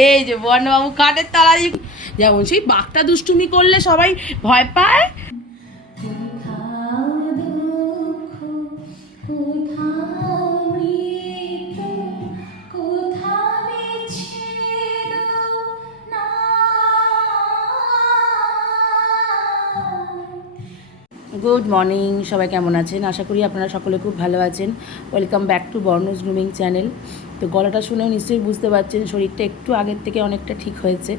এই যে বর্ণবাবু কাঠের তলা দিয়ে যেমন সেই বাঘটা দুষ্টুমি করলে সবাই ভয় পায়? গুড মর্নিং সবাই কেমন আছেন? আশা করি আপনারা সকলে খুব ভালো আছেন। ওয়েলকাম ব্যাক টু বর্ণস গ্রুমিং চ্যানেল তো গলাটা শুনেও নিশ্চয়ই বুঝতে পারছেন, শরীরটা একটু আগের থেকে অনেকটা ঠিক হয়েছে।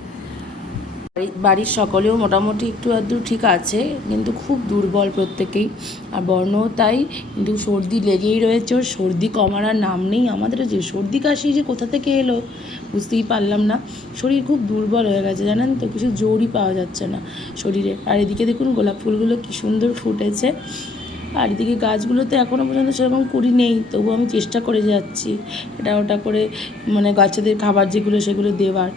বাড়ি- বাড়ির সকলেও মোটামুটি একটু আধটু ঠিক আছে, কিন্তু খুব দুর্বল প্রত্যেকেই। আর বর্ণও তাই, কিন্তু সর্দি লেগেই রয়েছে, ওর সর্দি কমার নাম নেই। আমাদের যে সর্দি কাশি যে কোথা থেকে এলো, বুঝতেই পারলাম না। শরীর খুব দুর্বল হয়ে গেছে, জানেন তো? কিছু জোরই পাওয়া যাচ্ছে না শরীরে। আর এদিকে দেখুন, গোলাপ ফুলগুলো কি সুন্দর ফুটেছে। আর এদিকে গাছগুলোতে এখনও পর্যন্ত সেরকম কুড়ি নেই তবু আমি চেষ্টা করে যাচ্ছি এটা ওটা করে মানে গাছেদের খাবার যেগুলো সেগুলো দেওয়ার।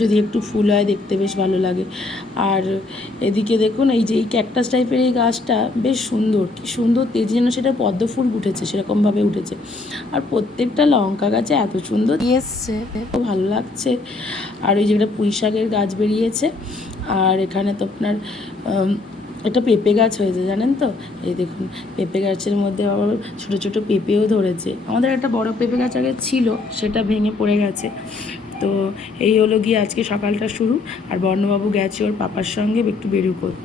যদি একটু ফুল হয় দেখতে বেশ ভালো লাগে। আর এদিকে দেখুন এই যে এই ক্যাকটাস টাইপের এই গাছটা বেশ সুন্দর কি সুন্দর তেজি যেন সেটা পদ্ম ফুল উঠেছে সেরকমভাবে উঠেছে। আর প্রত্যেকটা লঙ্কা গাছে এত সুন্দর এসছে। খুব ভালো লাগছে। আর ওই যেটা পুঁই শাকের গাছ বেরিয়েছে। আর এখানে তো আপনার একটা পেঁপে গাছ হয়েছে জানেন তো? এই দেখুন পেঁপে গাছের মধ্যে আবার ছোটো ছোটো পেঁপেও ধরেছে। আমাদের একটা বড় পেঁপে গাছ আগে ছিল সেটা ভেঙে পড়ে গেছে। তো এই হলো গিয়ে আজকে সকালটা শুরু আর বর্ণবাবু গেছে ওর পাপার সঙ্গে একটু বেরু করতে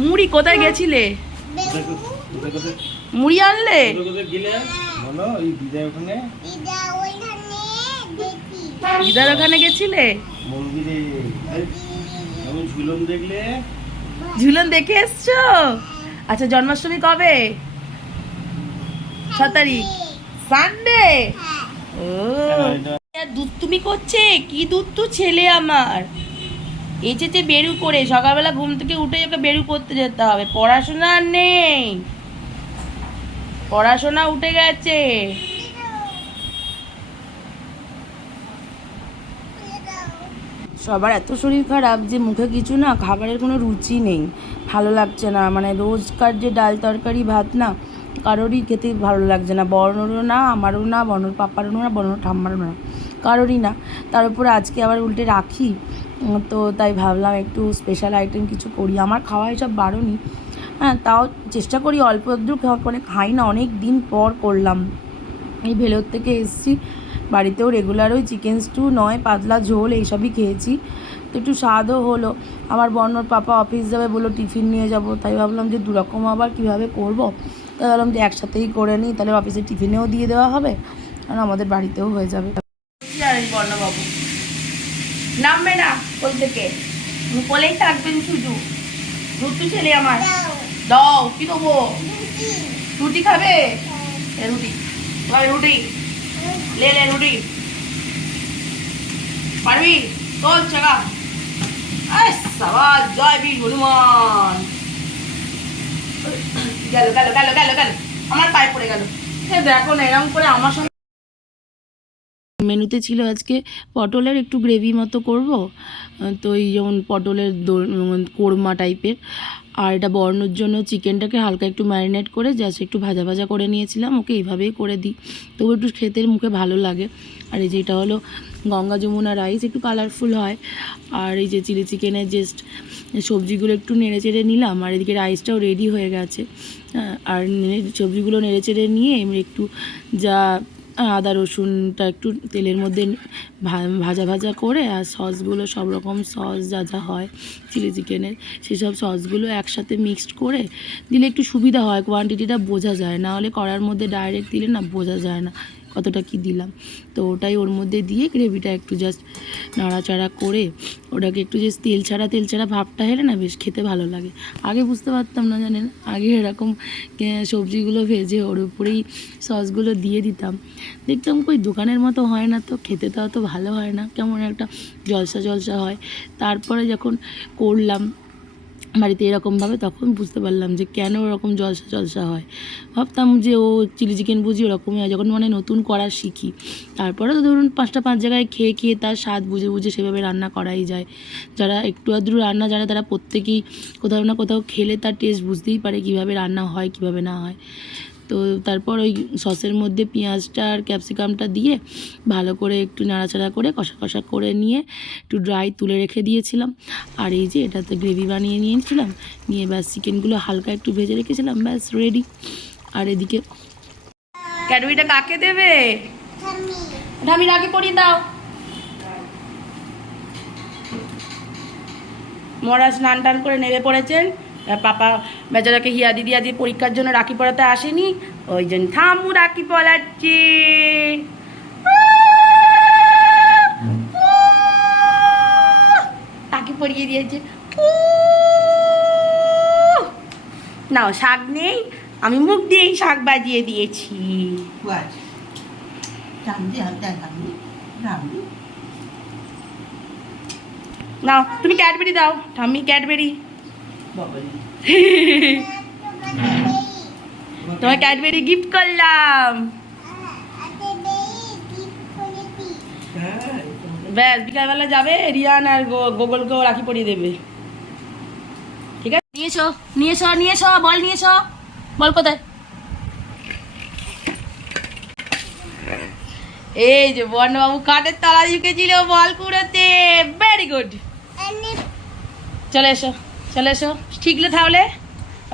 মুড়ি কোথায় গেছিলে? মুড়ি আনলে? দিদার ওখানে গেছিলে? মন্দিরে। ঝুলন দেখলে? ঝুলন দেখে এসছো? আচ্ছা জন্মাষ্টমী কবে? ছ তারিখ। সানডে ও। দুধ তুমি করছে? কি দুধ তো ছেলে আমার? এসেছে বেরু করে সকালবেলা ঘুম থেকে উঠে ওকে বেরু করতে যেতে হবে। পড়াশোনা নেই। পড়াশোনা উঠে গেছে। সবার এত শরীর খারাপ যে মুখে কিছু না, খাবারের কোনো রুচি নেই। ভালো লাগছে না মানে রোজকার যে ডাল তরকারি, ভাত না, কারোরই খেতে ভালো লাগছে না। বর্ণরও না, আমারও না, বর্ণর পাপারও না, বর্ণর ঠাম্মারও না, কারোরই না। তার উপরে আজকে আবার উল্টে রাখি তো তাই ভাবলাম একটু স্পেশাল আইটেম কিছু করি। আমার খাওয়া এসব বারণই হ্যাঁ তাও চেষ্টা করি অল্প একটু মানে খাই না, অনেক দিন পর করলাম। এই ভেলোর থেকে এসেছি। বাড়িতেও রেগুলার ওই চিকেন স্টু নয় পাতলা ঝোল এইসবই খেয়েছি। তো একটু স্বাদও হলো। আমার বর্ণর পাপা অফিস যাবে বলল টিফিন নিয়ে যাব। তাই ভাবলাম যে দুরকম আবার কীভাবে করব? তাই ভাবলাম যে একসাথেই করে নিই তাহলে অফিসে টিফিনেও দিয়ে দেওয়া হবে আর আমাদের বাড়িতেও হয়ে যাবে। বর্ণবাবু? নামবে না কোল থেকে। কোলেই থাকবেন শুধু। রুটি ছেলে আমার। দাও কি দেবো? রুটি। খাবে? রুটি। রুটি। লে লে রুটি পারবি চল চাকা সাবাস জয় বীর হনুমান গেল গেল গেল গেল গেল আমার পায়ে পড়ে গেল। দেখো না এরকম করে আমার সঙ্গে মেনুতে ছিল আজকে পটলের একটু গ্রেভি মতো করব তো এই যেমন পটলের উম, কোরমা টাইপের আর এটা বর্ণর জন্য চিকেনটাকে হালকা একটু ম্যারিনেট করে জাস্ট একটু ভাজা ভাজা করে নিয়েছিলাম, ওকে এইভাবেই করে দিই। তবু একটু খেতে মুখে ভালো লাগে। আর এই যে এটা হলো গঙ্গা যমুনা রাইস, একটু কালারফুল হয়। আর এই যে চিলি চিকেনের জাস্ট সবজিগুলো একটু নেড়ে চেড়ে নিলাম, আর এদিকে রাইসটাও রেডি হয়ে গেছে। আর সবজিগুলো নেড়ে চেড়ে নিয়ে একটু যা আদা, রসুনটা একটু তেলের মধ্যে ভাজা ভাজা করে আর সসগুলো সব রকম সস যা যা হয়, চিলি চিকেনের সেসব সসগুলো একসাথে মিক্সড করে দিলে একটু সুবিধা হয় কোয়ান্টিটিটা বোঝা যায়। না হলে কড়ার মধ্যে ডাইরেক্ট দিলে না বোঝা যায় না কতটা কি দিলাম। তো ওটাই ওর মধ্যে দিয়ে গ্রেভিটা একটু জাস্ট নাড়াচাড়া করে ওটাকে একটু যে তেল ছাড়া তেল ছাড়া ভাবটা হেলে না বেশ খেতে ভালো লাগে। আগে বুঝতে পারতাম না জানেন, আগে এরকম সবজিগুলো ভেজে ওর উপরেই সসগুলো দিয়ে দিতাম। দেখতাম কই দোকানের মতো হয় না তো, খেতে তো অত ভালো হয় না। কেমন একটা জলসা জলসা হয়। তারপরে যখন করলাম বাড়িতে এরকমভাবে তখন বুঝতে পারলাম যে কেন ওরকম জলসা জলসা হয়। ভাবতাম যে ও চিলি চিকেন বুঝি ওরকমই হয়। যখন মানে নতুন করা শিখি, তারপরে তো ধরুন পাঁচটা পাঁচ জায়গায় খেয়ে খেয়ে তার স্বাদ বুঝে বুঝে সেভাবে রান্না করাই যায়। যারা একটু আধটু রান্না জানে, তারা প্রত্যেকেই কোথাও না কোথাও খেলে তার টেস্ট বুঝতেই পারে কীভাবে রান্না হয়, কীভাবে না হয়। তো তারপর ওই সসের মধ্যে পেঁয়াজটা আর ক্যাপসিকামটা দিয়ে ভালো করে একটু নাড়াচাড়া করে কষা কষা করে নিয়ে একটু ড্রাই তুলে রেখে দিয়েছিলাম। আর এই যে এটাতে গ্রেভি বানিয়ে নিয়েছিলাম নিয়ে ব্যাস চিকেনগুলো হালকা একটু ভেজে রেখেছিলাম ব্যাস রেডি আর এদিকে ক্যাডবেরিটা কাকে দেবে? পরিয়ে দাও। মরা স্নান টান করে নেমে পড়েছেন? পাপা বেচারাকে হিয়া দিদি আজকে পরীক্ষার জন্য রাখি পড়াতে আসেনি? ওই জন্য থামু রাখি পলাচ্ছে রাখি পরিয়ে দিয়েছে। নাও শাক নেই আমি মুখ দিয়েই শাক বাজিয়ে দিয়েছি। নাও তুমি ক্যাডবেরি দাও। ঠাম্মি ক্যাডবেরি। তোমার ক্যাডবেরি গিফট করলাম। ব্যাস বিকালবেলা যাবে রিয়ান আর গো- গোগলকেও রাখি পরিয়ে দেবে। ঠিক আছে? নিয়ে এসো নিয়ে এসো নিয়ে এসো বল নিয়ে এসো বল কোথায়? এই যে বর্ণবাবু কাঠের তলা ঢুকেছিল বল কুড়োতে। ভেরি গুড চলে এসো। চলে এসো। ঠিকলে তাহলে?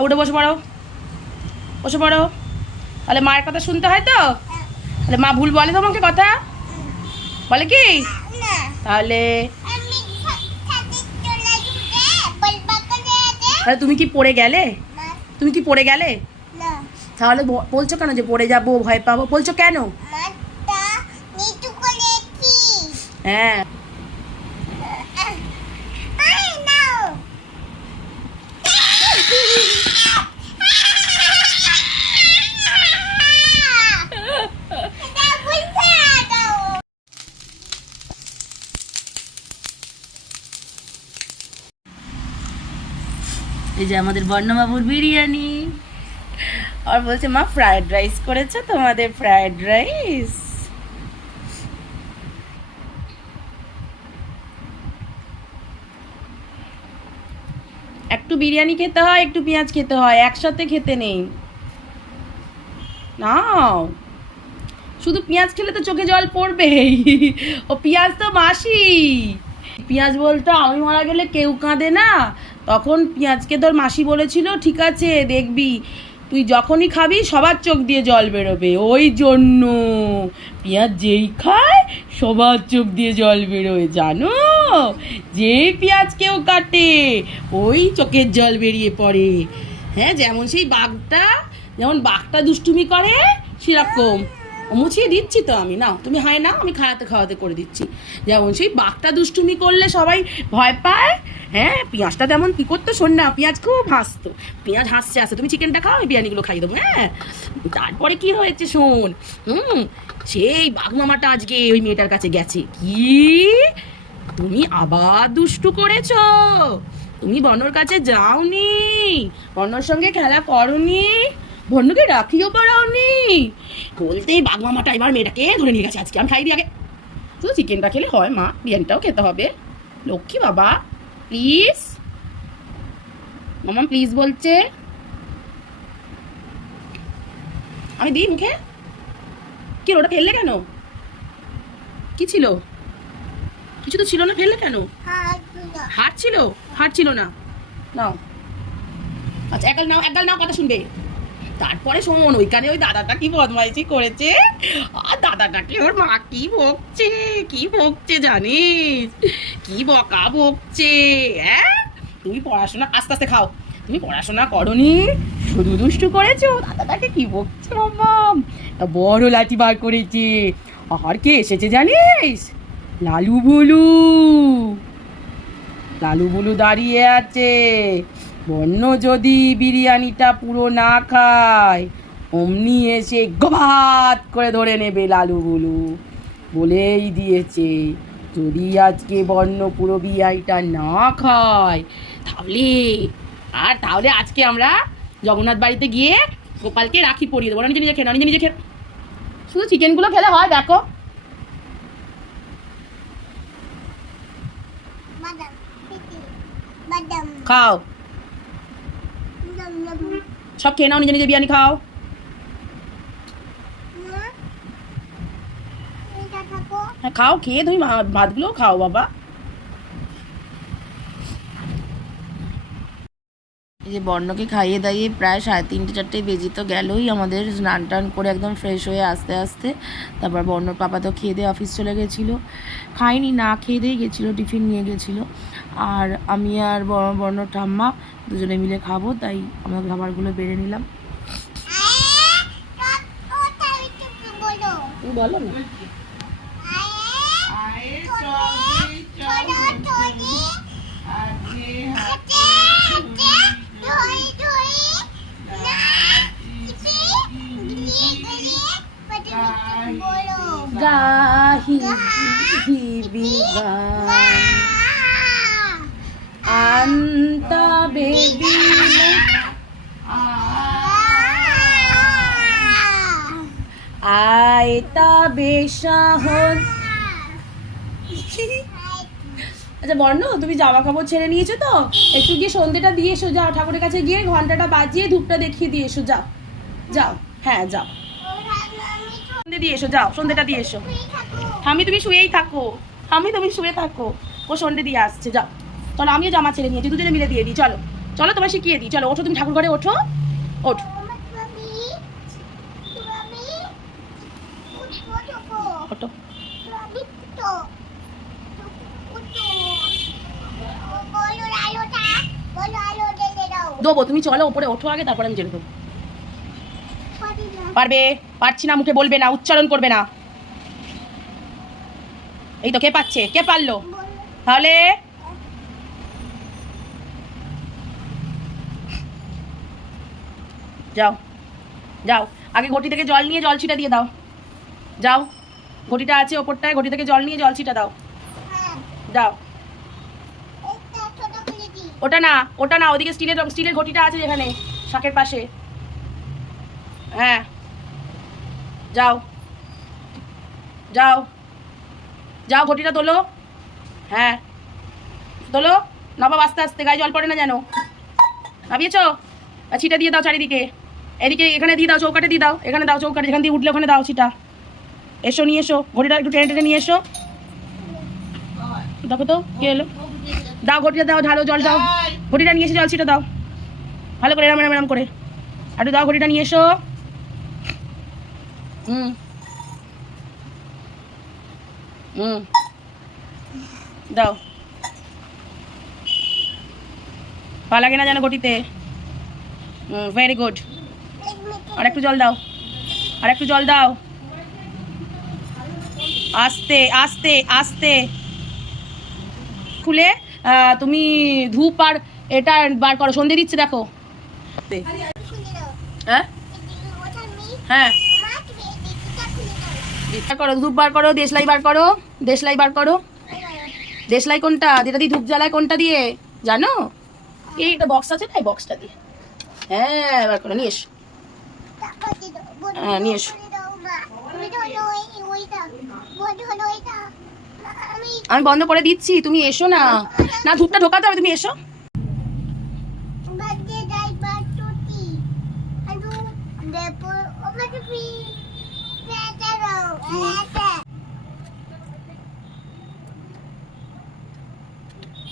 উঠে বসে পড়ো। বসে পড়ো। তাহলে মায়ের কথা শুনতে হয় তো? তাহলে মা ভুল বলে তোমাকে কথা? বলে কি? তাহলে? তাহলে তুমি কি পড়ে গেলে? তুমি কি পড়ে গেলে? তাহলে বলছো কেন যে পড়ে যাব ভয় পাবো? বলছো কেন? হ্যাঁ। যে আমাদের বর্ণবাবুর বিরিয়ানি। আর বলছে, মা ফ্রায়েড রাইস করেছ তোমাদের ফ্রায়েড রাইস একটু বিরিয়ানি খেতে হয়, একটু পেঁয়াজ খেতে হয়, একসাথে খেতে নেই। নাও। শুধু পেঁয়াজ খেলে তো চোখে জল পড়বেই ও পেঁয়াজ তো মাসি পেঁয়াজ বলতো, আমি মারা গেলে কেউ কাঁদে না। তখন পেঁয়াজকে তোর মাসি বলেছিল, ঠিক আছে, দেখবি, তুই যখনই খাবি সবার চোখ দিয়ে জল বেরোবে। ওই জন্য পেঁয়াজ যেই খায়, সবার চোখ দিয়ে জল বেরোয়, জানো? যেই পেঁয়াজ কেউ কাটে, ওই চোখের জল বেরিয়ে পড়ে। হ্যাঁ যেমন সেই বাঘটা, যেমন বাঘটা দুষ্টুমি করে, সেরকম। মুছিয়ে দিচ্ছি তো আমি না তুমি হয় না আমি খাওয়াতে খাওয়াতে করে দিচ্ছি। যেমন সেই বাঘটা দুষ্টুমি করলে সবাই ভয় পায় হ্যাঁ পেঁয়াজটা তেমন কি করতো শোন না, পেঁয়াজ খুব হাসতো পেঁয়াজ হাসছে আসে তুমি চিকেনটা খাও, আমি বিরিয়ানিগুলো খাইয়ে দেবো হ্যাঁ? তারপরে কি হয়েছে শোন, হুম, সেই বাঘ মামাটা আজকে ওই মেয়েটার কাছে গেছে। কি? তুমি আবার দুষ্টু করেছ? তুমি বর্ণর কাছে যাওনি? বর্ণর সঙ্গে খেলা করনি? বর্ণকে রাখিও পড়াওনি? বলতেই বাঘ মামাটা এবার মেয়েটাকে ধরে নিয়ে গেছে আজকে। আমি খাই দিই আগে। শুধু চিকেনটা খেলে হয় মা, বিরিয়ানিটাও খেতে হবে। লক্ষ্মী বাবা প্লিজ। মামা, প্লিজ বলছে। আমি দিই মুখে? কি ওটা ফেললে কেন? কি ছিল? কিছু তো ছিল না, ফেললে কেন? হাট ছিল? হাট ছিল না। নাও। আচ্ছা একাল নাও একগাল নাও, কথা শুনবে। তারপরে শোন ওইখানে ওই দাদাটা কি বদমাইশি করেছে? আর দাদাটাকে ওর মা কি বকছে? কি বকছে জানিস? কি বকা বকছে? হ্যাঁ? তুমি পড়াশোনা, আস্তে আস্তে খাও। তুমি পড়াশোনা করনি? শুধু দুষ্টু করেছ? দাদাটাকে কি বকছে তা বড় লাঠি বার করেছে। আর কে এসেছে জানিস? লালু বুলু। লালু বুলু দাঁড়িয়ে আছে। বন্য যদি বিরিয়ানিটা পুরো না খায় অমনি এসে গবাত করে ধরে নেবে লালু বুলু বলেই দিয়েছে যদি আজকে বন্য পুরো বিরিয়ানিটা না খায় তাহলে আর তাহলে আজকে আমরা জগন্নাথ বাড়িতে গিয়ে গোপালকে রাখি পরিয়ে দেবো। নিজে নিজে খেয়ে নিজে নিজে খেয়ে শুধু চিকেনগুলো খেলে হয় দেখো। খাও। সব খেয়ে নাও নিজে নিজে বিরিয়ানি খাও খাও খেয়ে তুমি ভাতগুলো খাও বাবা এই যে বর্ণকে খাইয়ে দাইয়ে প্রায় সাড়ে তিনটে চারটে বেজে তো গেলই। আমাদের স্নান টান করে একদম ফ্রেশ হয়ে আস্তে আস্তে তারপর বর্ণর পাপা তো খেয়ে দিয়ে অফিস চলে গেছিল। খাইনি না খেয়ে দিয়েই গেছিল টিফিন নিয়ে গেছিল। আর আমি আর বর্ণ বর্ণ ঠাম্মা দুজনে মিলে খাব তাই আমরা খাবারগুলো বেড়ে নিলাম। বলো না। আচ্ছা বর্ণ, তুমি জামা কাপড় ছেড়ে নিয়েছো তো? একটু গিয়ে সন্ধ্যেটা দিয়ে এসো, যাও ঠাকুরের কাছে গিয়ে ঘন্টাটা বাজিয়ে ধূপটা দেখিয়ে দিয়ে এসো, যাও। যাও হ্যাঁ যাও। সন্ধ্যে দিয়ে এসো, যাও সন্ধ্যেটা দিয়ে এসো। আমি তুমি শুয়েই থাকো। আমি তুমি শুয়ে থাকো। ও সন্ধ্যে দিয়ে আসছে, যাও। চলো, আমিও জামা ছেড়ে নিয়েছি, দুজনে মিলে দিয়ে দিই, চলো। চলো তোমার শিখিয়ে দিই, চলো, ওঠো, তুমি ঠাকুর ঘরে ওঠো। ওঠো। ওঠো দেবো, তুমি চলো ওপরে ওঠো আগে, তারপরে আমি জেনে দেবো পারবে? পারছি না, মুখে বলবে না, উচ্চারণ করবে না। এই তো, কে পাচ্ছে? কে পারল? তাহলে? যাও যাও। আগে ঘটি থেকে জল নিয়ে জল ছিটা দিয়ে দাও। যাও। ঘটিটা আছে ওপরটায়, ঘটি থেকে জল নিয়ে জল ছিটা দাও। দাও। ওটা না ওটা না, ওদিকে স্টিলের স্টিলের ঘটিটা আছে যেখানে, শাকের পাশে। হ্যাঁ। যাও। যাও। যাও, ঘটিটা তোলো। হ্যাঁ। তোলো। নবাব আস্তে আস্তে, গায়ে জল পড়ে না যেন। আর ছিটা দিয়ে দাও চারিদিকে। এদিকে এখানে দিয়ে দাও চৌকাটে দিয়ে দাও। এখানে দাও চৌকাটে, যেখান দিয়ে উঠলে ওখানে দাও ছিটা। এসো, নিয়ে এসো। ঘটিটা একটু টেনে টেনে নিয়ে এসো। দেখো তো, কে এলো দাও ঘটিটা দাও ঢালো জল দাও। ঘটিটা নিয়ে এসে, জল ছিটা দাও। ভালো করে এরাম, এরম করে। একটু দাও ঘটিটা নিয়ে এসো। হুম। হুম। দাও। ভালো লাগে না যেন ঘটিতে হুম ভেরি গুড আর একটু জল দাও। আর একটু জল দাও। আস্তে আস্তে আস্তে। খুলে তুমি ধূপ আর এটা বার করো সন্ধে দিচ্ছে দেখো। হ্যাঁ? হ্যাঁ। করো ধূপ বার করো দেশলাই বার করো দেশলাই বার করো। দেশলাই কোনটা? যেটা ধূপ জ্বালায় কোনটা দিয়ে? জানো? এই বক্স আছে বক্সটা দিয়ে। হ্যাঁ বার করো নিয়ে এসো। হ্যাঁ, নিয়ে। আমি বন্ধ করে দিচ্ছি তুমি এসো না। না ধূপটা ঢোকাতে হবে তুমি এসো।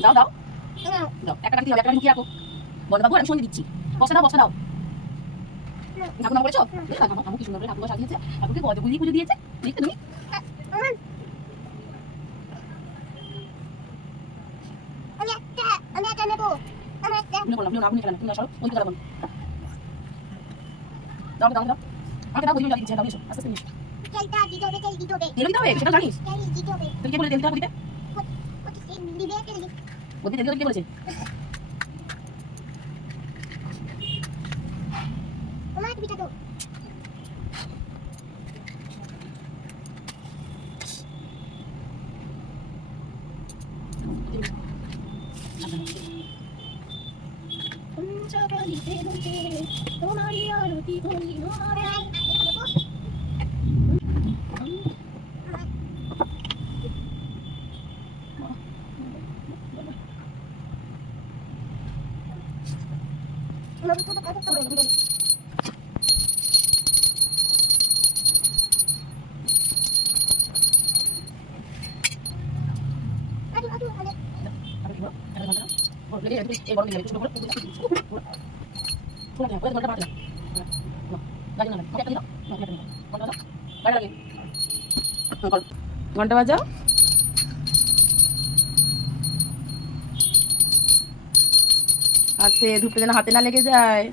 দাও দাও। দাও একটা কাটি দাও একটা ঢুকিয়ে রাখো। বন্ধ বাবু আমি সঙ্গে দিচ্ছি। বসা দাও বসা দাও ঠাকুর নাম করেছ ঠাকুর কি সুন্দর করে ঠাকুর সাজিয়েছে। ঠাকুরকে বড় গুলি পুজো দিয়েছে। দেখতে তুমি? মনে আপনি খেলাম তুমি আসো ওই কথা বলো দাও দাও দাও। আমাকে দাও বুঝিয়ে দিচ্ছি দাও এসো আস্তে আস্তে এসো। তেল দিতে হবে সেটা জানিস? তুমি কে বলে তেল দিতে? হবে দিতে বলতে তেল দিতে কে বলেছে তোমারই ঘণ্টা বাজাও। আস্তে ধূপটা যেন হাতে না লেগে যায়।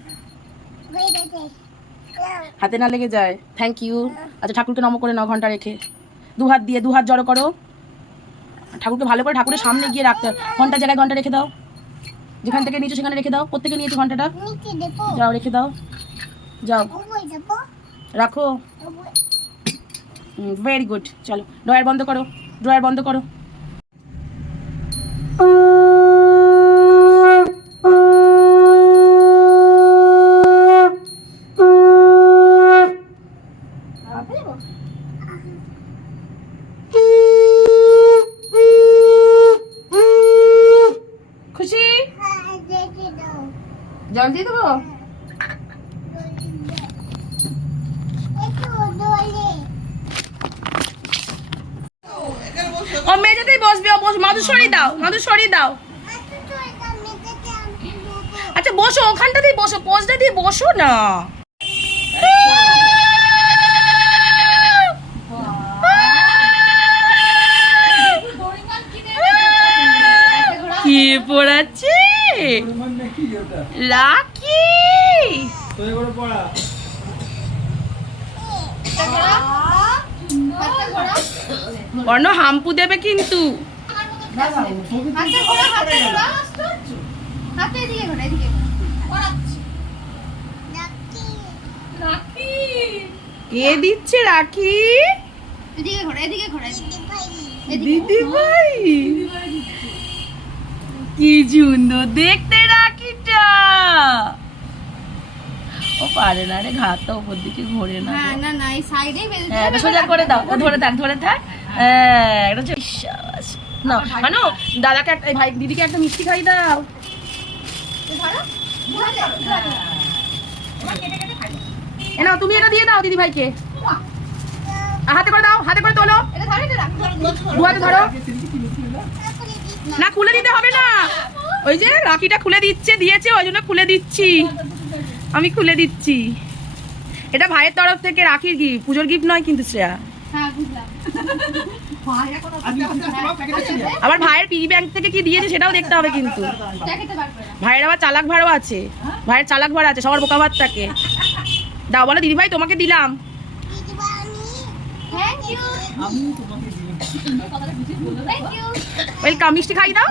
হাতে না লেগে যায়। থ্যাংক ইউ আচ্ছা ঠাকুরকে নম করে নাও ঘণ্টা রেখে। দু হাত দিয়ে, দু হাত জড়ো করো। ঠাকুরকে ভালো করে ঠাকুরের সামনে গিয়ে রাখতে ঘণ্টার জায়গায় ঘণ্টা রেখে দাও। যেখান থেকে নিচে সেখানে রেখে দাও। প্রত্যেকে নিয়েছো ঘন্টাটা? যাও রেখে দাও। যাও। রাখো। ভেরি গুড চলো ড্রয়ার বন্ধ করো। ড্রয়ার বন্ধ করো খুশি জল দিয়ে দেবো ও মেঝেতেই সরিয়ে দাও মাদুর দাও। আচ্ছা বসো ওখানটাতেই বসো পোজটা দিয়ে বসো না। কি পড়াচ্ছে? রাখি। বর্ণ হাম্পু দেবে কিন্তু। কে দিচ্ছে রাখি? দিদি ভাই কি সুন্দর দেখতে রাখিটা। ও পারে না রে ঘাটটা উপর দিকে ঘোরে না হ্যাঁ না না এই সাইডেই বেঁধে হ্যাঁ সোজা করে দাও ধরে থাক ধরে থাক। হ্যাঁ। না, মানো দাদাকে একটা ভাই, দিদিকে একটা মিষ্টি খাই দাও। নাও, তুমি এটা দিয়ে দাও দিদি ভাইকে। হাতে করে দাও, হাতে করে তোলো। ধরো। না, খুলে দিতে হবে না। ওই যে রাখিটা খুলে দিচ্ছে, দিয়েছে, ওই জন্য খুলে দিচ্ছি। আমি খুলে দিচ্ছি। এটা ভাইয়ের তরফ থেকে রাখির গিফট পুজোর গিফট নয় কিন্তু, শ্রেয়া। হ্যাঁ বুঝলাম। আবার ভাইয়ের পিগি ব্যাংক থেকে কি দিয়েছে সেটাও দেখতে হবে কিন্তু। ভাইয়ের আবার চালাক ভাড়ও আছে। ভাইয়ের চালাক ভাড়া আছে সবার বোকা ভাত থাকে। দাও বলো দিদি ভাই তোমাকে দিলাম ওয়েলকাম মিষ্টি খাই দাও।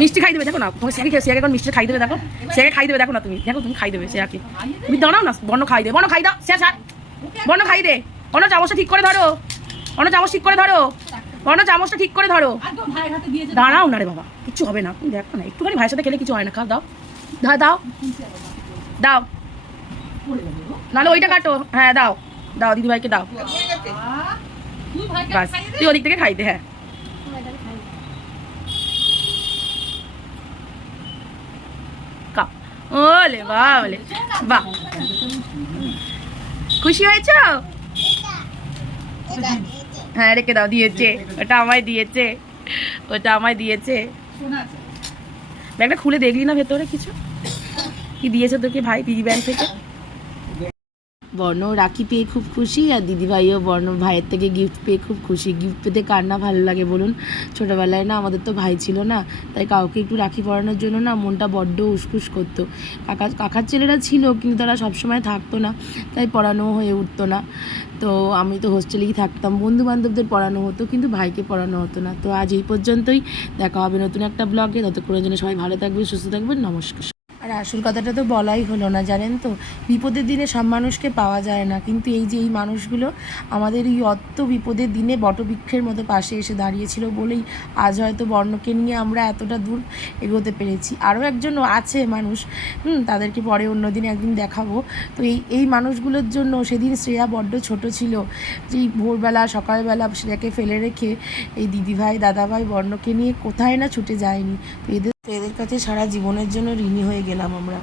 মিষ্টি খাই দেবে দেখো না তোমাকে সিয়াকে সিয়াকে এখন মিষ্টি খাই দেবে দেখো। সিয়াকে খাই দেবে দেখো না তুমি। দেখো তুমি খাই দেবে সিয়াকে। তুমি দাঁড়াও না বর্ণ খাই দে বর্ণ খাই দাও। সিয়া স্যার বর্ণ খাই দে। বর্ণ চামচটা ঠিক করে ধরো। বর্ণ চামচ ঠিক করে ধরো। বর্ণ চামচটা ঠিক করে ধরো। দাঁড়াও না রে বাবা কিছু হবে না। তুমি দেখো না একটুখানি ভাইয়ের সাথে খেলে কিছু হয় না। খাও দাও। দাও দাও। দাও। নাহলে ওইটা কাটো। হ্যাঁ দাও। দাও দিদি ভাইকে দাও। বাস তুই ওদিক থেকে খাইতে হ্যাঁ। কাপ ওলে বাহ। খুশি হয়েছ? হ্যাঁ রেখে দাও, দিয়েছে। ওটা আমায় দিয়েছে। ওটা আমায় দিয়েছে। ব্যাগটা খুলে দেখলি না ভেতরে কিছু? কি দিয়েছে তোকে ভাই, পিজি ব্যাগ থেকে? বর্ণ রাখি পেয়ে খুব খুশি আর দিদিভাইও বর্ণ ভাইয়ের থেকে গিফট পেয়ে খুব খুশি। গিফট পেতে কার না ভালো লাগে বলুন? ছোটোবেলায় না আমাদের তো ভাই ছিল না, তাই কাউকে একটু রাখি পরানোর জন্য না মনটা বড্ড উসকুস করতো। কাকা, কাকার ছেলেরা ছিল কিন্তু তারা সবসময় থাকতো না, তাই পড়ানো হয়ে উঠতো না। তো আমি তো হোস্টেলেই থাকতাম বন্ধু বান্ধবদের পড়ানো হতো কিন্তু ভাইকে পড়ানো হতো না। তো আজ এই পর্যন্তই, দেখা হবে নতুন একটা ব্লগে ততক্ষণের জন্য সবাই ভালো থাকবে সুস্থ থাকবেন, নমস্কার। আর আসল কথাটা তো বলাই হলো না, জানেন তো? বিপদের দিনে সব মানুষকে পাওয়া যায় না। কিন্তু এই যে এই মানুষগুলো আমাদের এই অত্য বিপদের দিনে বটবৃক্ষের মতো পাশে এসে দাঁড়িয়েছিল বলেই আজ হয়তো বর্ণকে নিয়ে আমরা এতটা দূর এগোতে পেরেছি। আরও একজন আছে মানুষ, হুম, তাদেরকে পরে অন্য দিন একদিন দেখাবো। তো এই এই মানুষগুলোর জন্য সেদিন শ্রেয়া বড্ড ছোট ছিল। যে ভোরবেলা, সকালবেলা শ্রেয়াকে ফেলে রেখে এই দিদিভাই, দাদাভাই বর্ণকে নিয়ে কোথায় না ছুটে যায়নি। তো এদের তো এদের কাছে সারা জীবনের জন্য ঋণী হয়ে গেলাম আমরা।